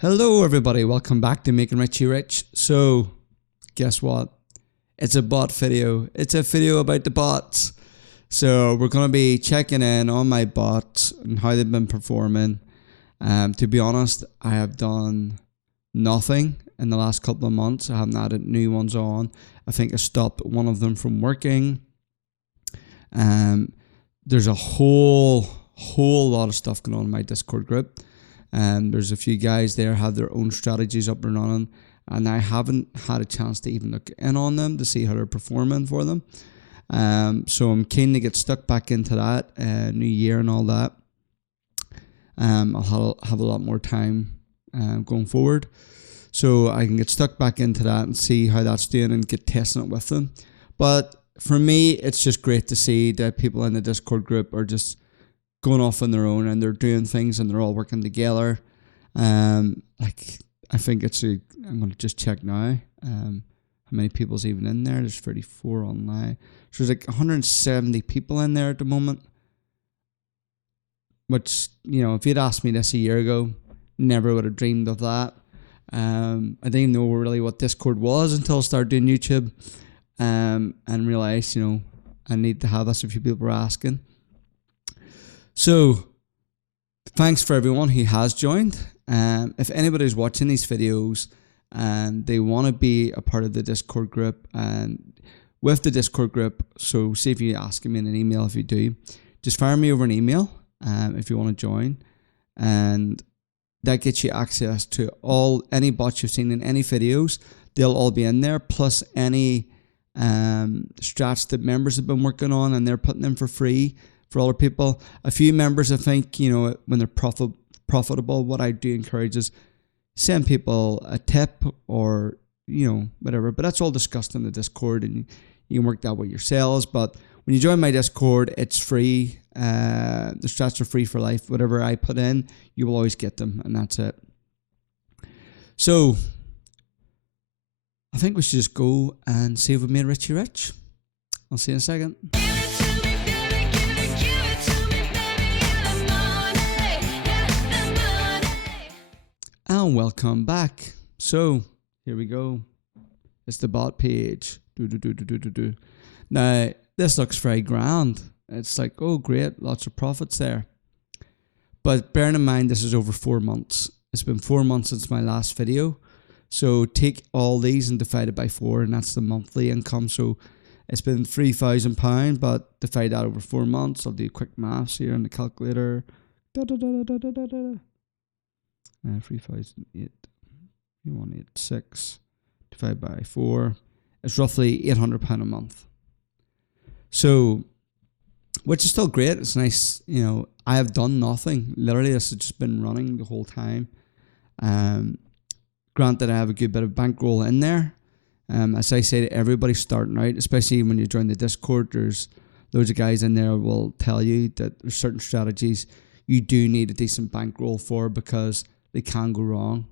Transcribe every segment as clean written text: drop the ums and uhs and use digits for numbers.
Hello everybody, welcome back to Making Richie Rich. So, guess what? It's a bot video. It's a video about the bots. So we're going to be checking in on my bots and how they've been performing. To be honest, I have done nothing in the last couple of months. I haven't added new ones on. I think I stopped one of them from working. There's a whole lot of stuff going on in my Discord group. There's a few guys there have their own strategies up and running, and I haven't had a chance to even look in on them to see how they're performing for them. So I'm keen to get stuck back into that new year and all that. I'll have a lot more time going forward, so I can get stuck back into that and see how that's doing and get testing it with them. But for me, it's just great to see that people in the Discord group are just going off on their own and they're doing things and they're all working together. Like I think I'm going to just check now how many people's even in there. There's 34 online. So there's like 170 people in there at the moment, which, you know, if you'd asked me this a year ago, never would have dreamed of that. I didn't even know really what Discord was until I started doing YouTube, and realised, you know, I need to have this. A few people were asking. So, thanks for everyone who has joined. If anybody's watching these videos and they want to be a part of the Discord group and with the Discord group, so see if you ask me in an email. If you do, just fire me over an email if you want to join, and that gets you access to any bots you've seen in any videos. They'll all be in there, plus any strats that members have been working on, and they're putting them for free for other people. A few members, I think, you know, when they're profitable, what I do encourage is send people a tip or, you know, whatever. But that's all discussed in the Discord, and you can work that with yourselves. But when you join my Discord, it's free. The strats are free for life. Whatever I put in, you will always get them, and that's it. So I think we should just go and see if we made Richie rich. I'll see you in a second. And welcome back. So here we go. It's the bot page. Now this looks very grand. It's like, oh great, lots of profits there. But bearing in mind this is over 4 months. It's been 4 months since my last video. So take all these and divide it by 4, and that's the monthly income. So it's been £3,000, but divide that over 4 months. I'll do quick maths here on the calculator. 3,186 divided by 4. It's roughly £800 a month. So, which is still great. It's nice, you know. I have done nothing. Literally, this has just been running the whole time. Granted, I have a good bit of bankroll in there. As I say to everybody starting out, especially when you join the Discord, there's loads of guys in there who will tell you that there's certain strategies you do need a decent bankroll for, because they can go wrong.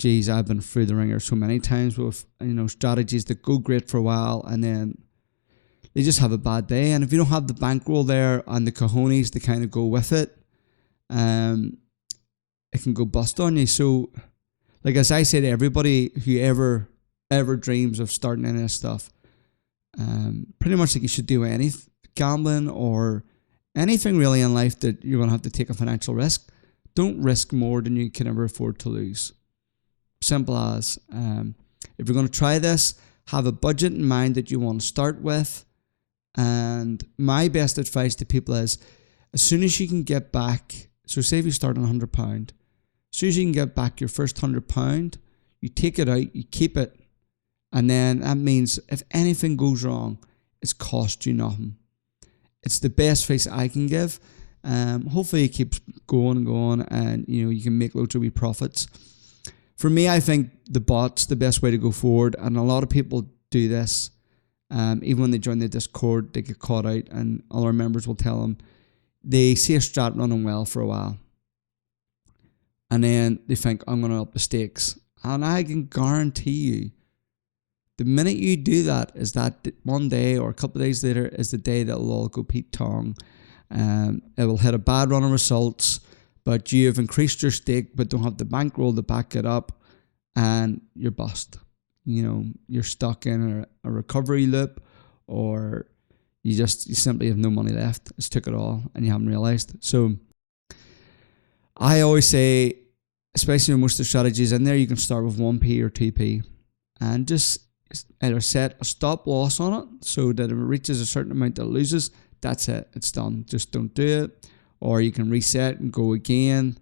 Geez, I've been through the ringer so many times with, you know, strategies that go great for a while and then they just have a bad day. And if you don't have the bankroll there and the cojones to kind of go with it, it can go bust on you. So, like as I say to everybody who ever dreams of starting any of this stuff, pretty much like you should do any gambling or anything really in life that you're going to have to take a financial risk. Don't risk more than you can ever afford to lose. Simple as. If you're going to try this, have a budget in mind that you want to start with. And my best advice to people is, as soon as you can get back, so say if you start on £100, as soon as you can get back your first £100, you take it out, you keep it. And then that means if anything goes wrong, it's cost you nothing. It's the best face I can give. Hopefully it keeps going and going, and you know, you can make loads of wee profits. For me, I think the bot's the best way to go forward, and a lot of people do this. Even when they join the Discord, they get caught out, and other members will tell them they see a strat running well for a while, and then they think, I'm going to up the stakes. And I can guarantee you, the minute you do that, is that one day or a couple of days later is the day that it'll all go Pete Tong. It will hit a bad run of results, but you have increased your stake but don't have the bankroll to back it up, and you're bust. You're stuck in a recovery loop, or you simply have no money left. It's took it all and you haven't realized. So I always say, especially when most of the strategies in there, you can start with 1p or 2p and just either set a stop loss on it so that if it reaches a certain amount that it loses, that's it, it's done. Just don't do it. Or you can reset and go again.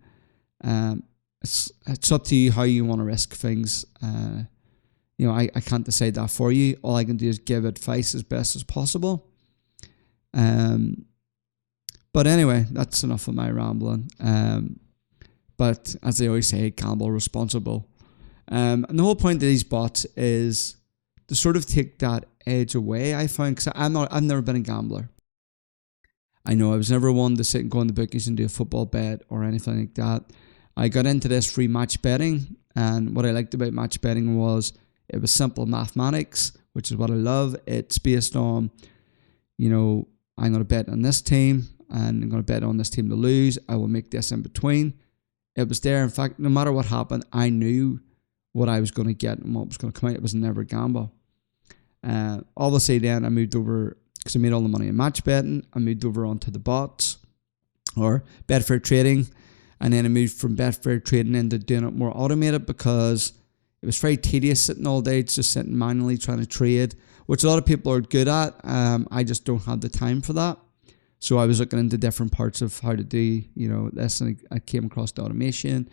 It's up to you how you want to risk things. I can't decide that for you. All I can do is give advice as best as possible. But anyway, that's enough of my rambling. But as they always say, gamble responsible. And the whole point of these bots is to sort of take that edge away, I find, because I've never been a gambler. I know I was never one to sit and go on the bookies and do a football bet or anything like that. I got into this free match betting, and what I liked about match betting was it was simple mathematics, which is what I love. It's based on, I'm going to bet on this team and I'm going to bet on this team to lose. I will make this in between. It was there. In fact, no matter what happened, I knew what I was going to get and what was going to come out. It was never a gamble. Obviously, then I moved over, because I made all the money in match betting. I moved over onto the bots or Betfair trading. And then I moved from Betfair trading into doing it more automated, because it was very tedious sitting all day, just sitting manually trying to trade, which a lot of people are good at. I just don't have the time for that. So I was looking into different parts of how to do, this, and I came across the automation,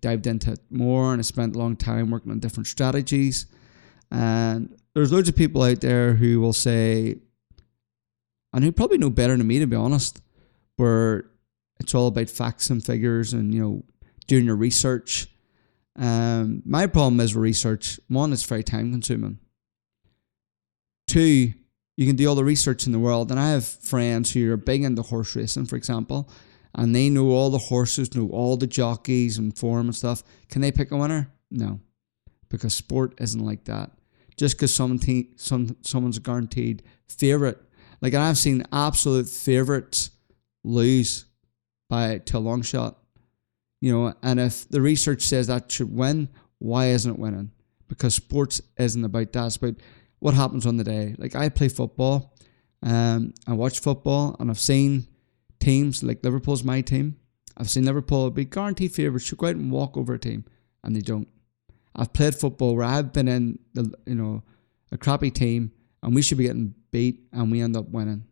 dived into it more, and I spent a long time working on different strategies. And there's loads of people out there who will say, and who probably know better than me, to be honest, where it's all about facts and figures and, doing your research. My problem is with research. One, it's very time consuming. Two, you can do all the research in the world. And I have friends who are big into horse racing, for example, and they know all the horses, know all the jockeys and form and stuff. Can they pick a winner? No, because sport isn't like that. Just because someone's a guaranteed favourite. Like, I've seen absolute favourites lose to a long shot. And if the research says that should win, why isn't it winning? Because sports isn't about that. It's about what happens on the day. Like, I play football, I watch football, and I've seen teams like Liverpool's my team. I've seen Liverpool be guaranteed favourites, should go out and walk over a team, and they don't. I've played football where I've been in a crappy team, and we should be getting beat, and we end up winning.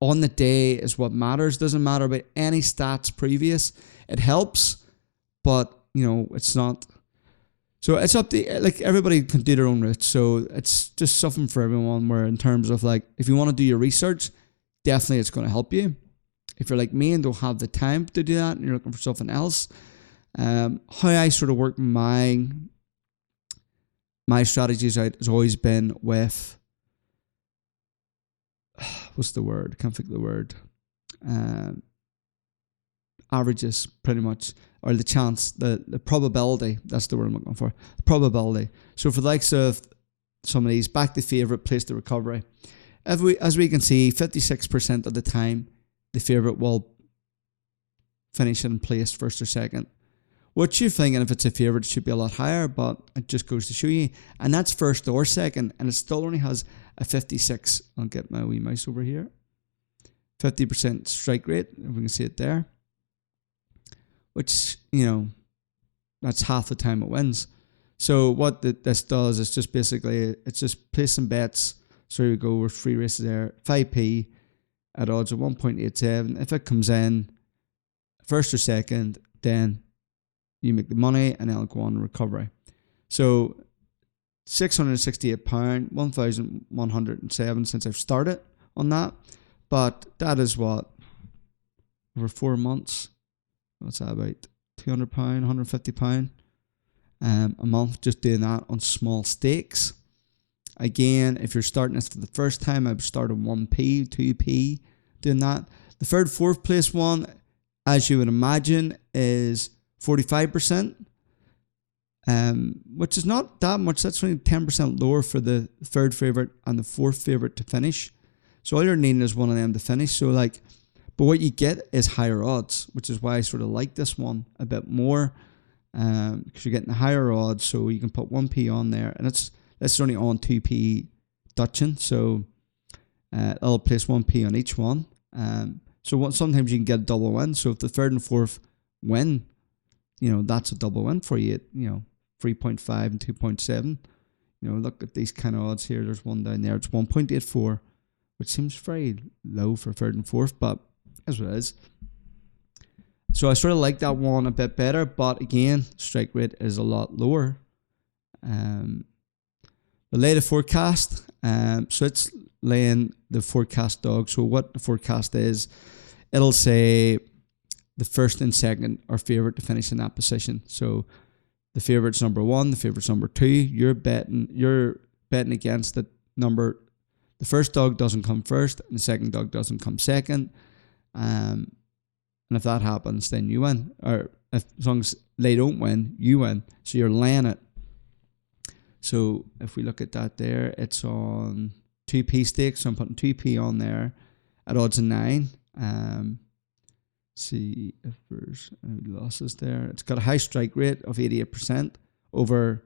On the day is what matters. Doesn't matter about any stats previous. It helps, but it's not. So it's up to, like, everybody can do their own route. So it's just something for everyone, where in terms of, like, if you want to do your research, definitely it's going to help you. If you're like me and don't have the time to do that and you're looking for something else, how I sort of work my strategies out has always been with, what's the word? I can't think of the word. Averages, pretty much, or the chance, the probability. That's the word I'm looking for. The probability. So for the likes of some of these, back to favourite, place to recovery. As we can see, 56% of the time, the favourite will finish in place first or second. What you're thinking, if it's a favourite, it should be a lot higher, but it just goes to show you. And that's first or second, and it still only has a 56. I'll get my wee mouse over here. 50% strike rate, if we can see it there. Which, that's half the time it wins. So what this does is just basically, it's just placing bets. So here we go, with 3 races there. 5p at odds of 1.87. If it comes in first or second, then you make the money, and then it'll go on recovery. So £668, 1,107 since I've started on that. But that is what, over 4 months, what's that, about £200, £150 a month, just doing that on small stakes. Again, if you're starting this for the first time, I would start on 1p, 2p, doing that. The third, fourth place one, as you would imagine, is 45%, which is not that much. That's only 10% lower for the third favourite and the fourth favourite to finish. So all you're needing is one of them to finish. So, like, But what you get is higher odds, which is why I sort of like this one a bit more, because you're getting higher odds. So you can put 1p on there, and it's only on 2p Dutching, so it'll place 1p on each one. Sometimes you can get a double win. So if the third and fourth win, that's a double win for you. 3.5 and 2.7. Look at these kind of odds here. There's one down there. It's 1.84, which seems very low for third and fourth, but that's what it is. So I sort of like that one a bit better, but again, strike rate is a lot lower. The latest forecast, so it's laying the forecast dog. So what the forecast is, it'll say the first and second are favourite to finish in that position. So the favourite's number 1, the favourite's number 2. You're betting against the number. The first dog doesn't come first, and the second dog doesn't come second. And if that happens, then you win. Or as long as they don't win, you win. So you're laying it. So if we look at that there, it's on 2p stakes. So I'm putting 2p on there at odds of 9. See if there's any losses there. It's got a high strike rate of 88% over,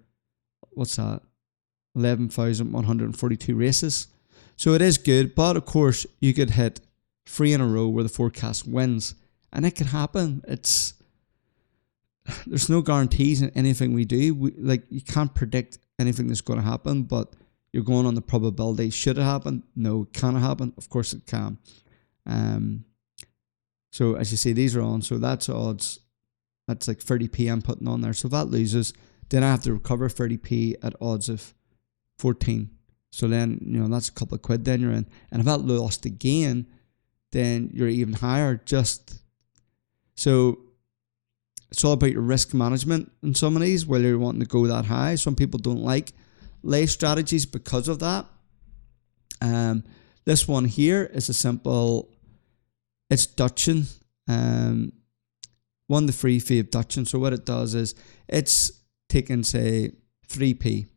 11,142 races. So it is good, but of course you could hit 3 in a row where the forecast wins, and it could happen. There's no guarantees in anything we do. You can't predict anything that's going to happen, but you're going on the probability. Should it happen? No. Can it happen? Of course it can. So as you see, these are on. So that's odds. That's like 30p I'm putting on there. So if that loses, then I have to recover 30p at odds of 14. So then, that's a couple of quid then you're in. And if that lost again, then you're even higher. So it's all about your risk management in some of these, whether you're wanting to go that high. Some people don't like lay strategies because of that. This one here is a simple, it's Dutching. 1 to 3 fee of Dutching. So what it does is it's taking, say, 3p,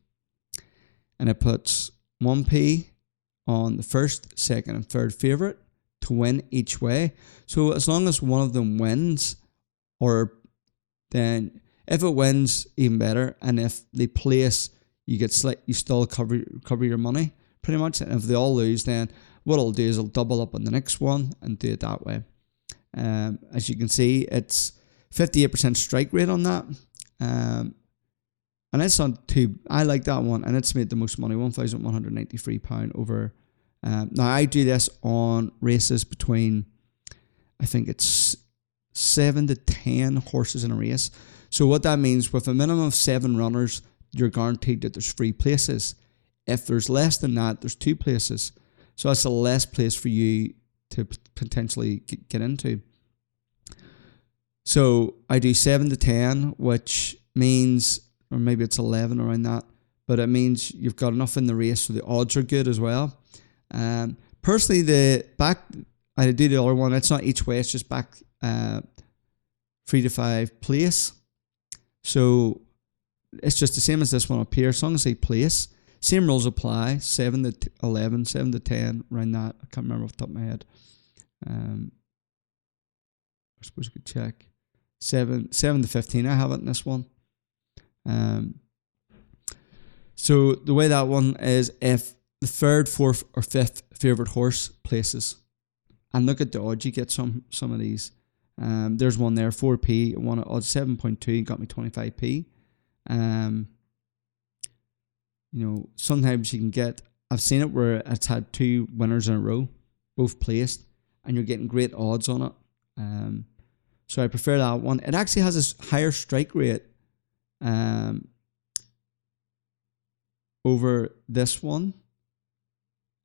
and it puts 1p on the first, second, and third favourite to win each way. So as long as one of them wins, or then if it wins, even better. And if they place, you still cover your money pretty much. And if they all lose, then what I'll do is I'll double up on the next one and do it that way. As you can see, it's 58% strike rate on that. And it's on I like that one, and it's made the most money, £1,193 over. Now I do this on races between, I think it's 7 to 10 horses in a race. So what that means, with a minimum of 7 runners, you're guaranteed that there's 3 places. If there's less than that, there's 2 places. So that's a less place for you to potentially get into. So I do 7 to 10, which means, or maybe it's 11 around that, but it means you've got enough in the race, so the odds are good as well. Personally, I do the other one. It's not each way; it's just back 3 to 5 place. So it's just the same as this one up here. As long as they place, same rules apply. 7 to 11, 7 to 10, around that. I can't remember off the top of my head. I suppose you could check. 7 to 15. I have it in this one. So the way that one is, if the third, fourth, or fifth favorite horse places, and look at the odds you get some of these. There's one there, 4p, one at odds 7.2, got me 25p. Sometimes you can get, I've seen it where it's had 2 winners in a row, both placed, and you're getting great odds on it. So I prefer that one. It actually has a higher strike rate over this one.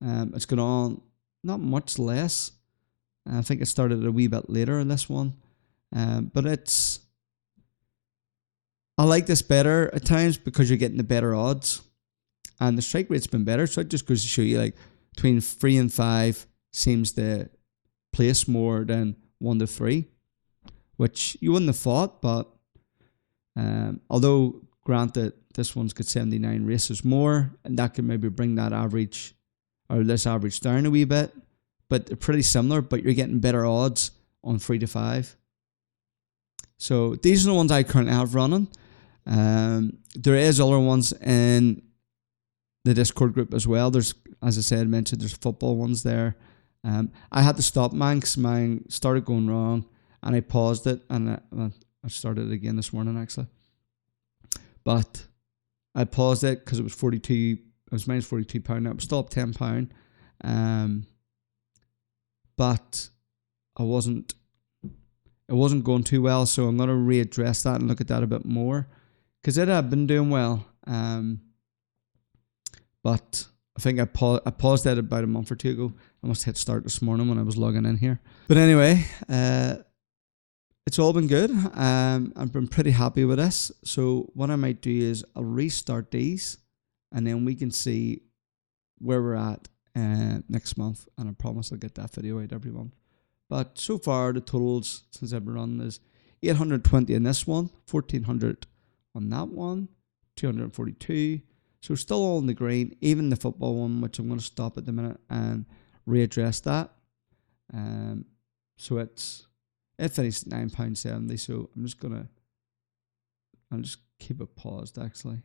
It's gone on not much less. I think it started a wee bit later in this one. But I like this better at times because you're getting the better odds. And the strike rate's been better. So it just goes to show you, like, between 3 and 5 seems to place more than 1 to 3. Which you wouldn't have thought, but although granted this one's got 79 races more, and that can maybe bring that average, or this average, down a wee bit, but they're pretty similar, but you're getting better odds on 3 to 5. So these are the ones I currently have running. There is other ones in the Discord group as well. There's, as I said, mentioned, there's football ones there. I had to stop mine because mine started going wrong, and I paused it, and I started it again this morning actually. But I paused it because it was 42. It was minus £42 now. It was still up £10. But it wasn't going too well, so I'm gonna readdress that and look at that a bit more, because it had been doing well. But I think I paused that about a month or two ago. I must hit start this morning when I was logging in here. But anyway, it's all been good. I've been pretty happy with this. So what I might do is I'll restart these, and then we can see where we're at next month. And I promise I'll get that video out every month. But so far, the totals since I've been running is 820 in this one, 1400 on that one, 242. So still all in the green, even the football one, which I'm going to stop at the minute and readdress that. So it finished at £9.70. So I'll just keep it paused actually.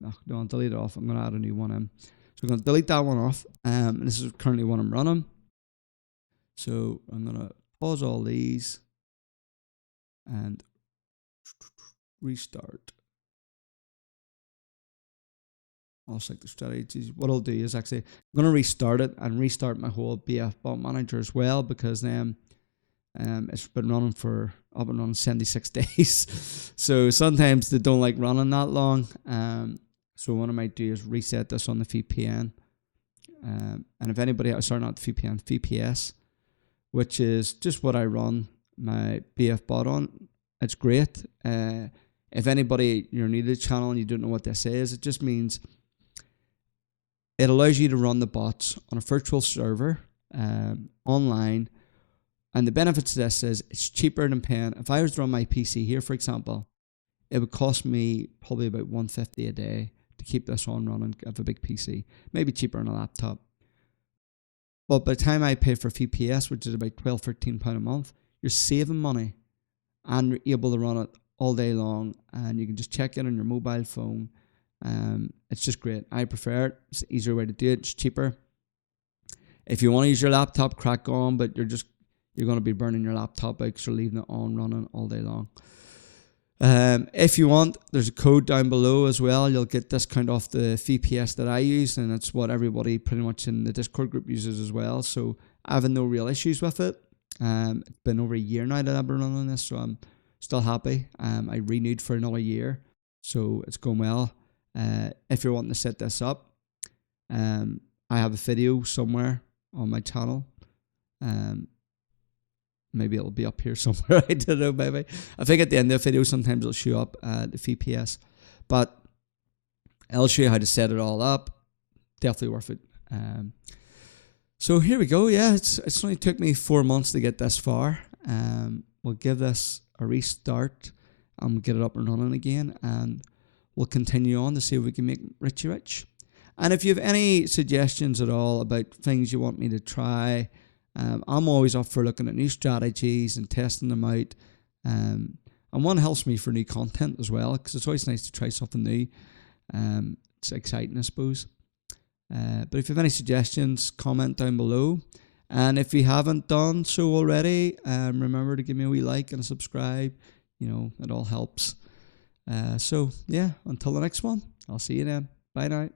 No, I'll delete it off. I'm going to add a new one in. So I'm going to delete that one off. And this is currently what I'm running. So I'm going to pause all these and restart. I'll select the strategies. What I'll do is actually, I'm going to restart it and restart my whole BF bot manager as well, because then it's been running for up and running 76 days. So sometimes they don't like running that long. So what I might do is reset this on the VPN. And if anybody, sorry, not the VPN, VPS, which is just what I run my BF bot on. It's great. If anybody, you're new to the channel and you don't know what this is, it just means it allows you to run the bots on a virtual server online. And the benefits of this is it's cheaper than paying. If I was to run my PC here, for example, it would cost me probably about $150 a day to keep this on running of a big PC. Maybe cheaper on a laptop. But by the time I pay for VPS, which is about £12-13 a month, you're saving money and you're able to run it all day long, and you can just check in on your mobile phone. It's just great. I prefer it. It's an easier way to do it. It's cheaper. If you want to use your laptop, crack on, but you're going to be burning your laptop out because you're leaving it on running all day long. If you want, there's a code down below as well. You'll get discount off the VPS that I use, and it's what everybody pretty much in the Discord group uses as well. So I have no real issues with it. It's been over a year now that I've been running this, so I'm still happy. I renewed for another year, so it's going well. If you're wanting to set this up, I have a video somewhere on my channel. Maybe it'll be up here somewhere. I don't know, maybe. I think at the end of the video, sometimes it'll show up the VPS. But I'll show you how to set it all up. Definitely worth it. So here we go. Yeah, it's only took me 4 months to get this far. We'll give this a restart and get it up and running again. And we'll continue on to see if we can make Richie rich. And if you have any suggestions at all about things you want me to try, I'm always up for looking at new strategies and testing them out. And one helps me for new content as well, because it's always nice to try something new. It's exciting, I suppose. But if you have any suggestions, comment down below. And if you haven't done so already, remember to give me a wee like and a subscribe. You know, it all helps. So, yeah, until the next one, I'll see you then. Bye now.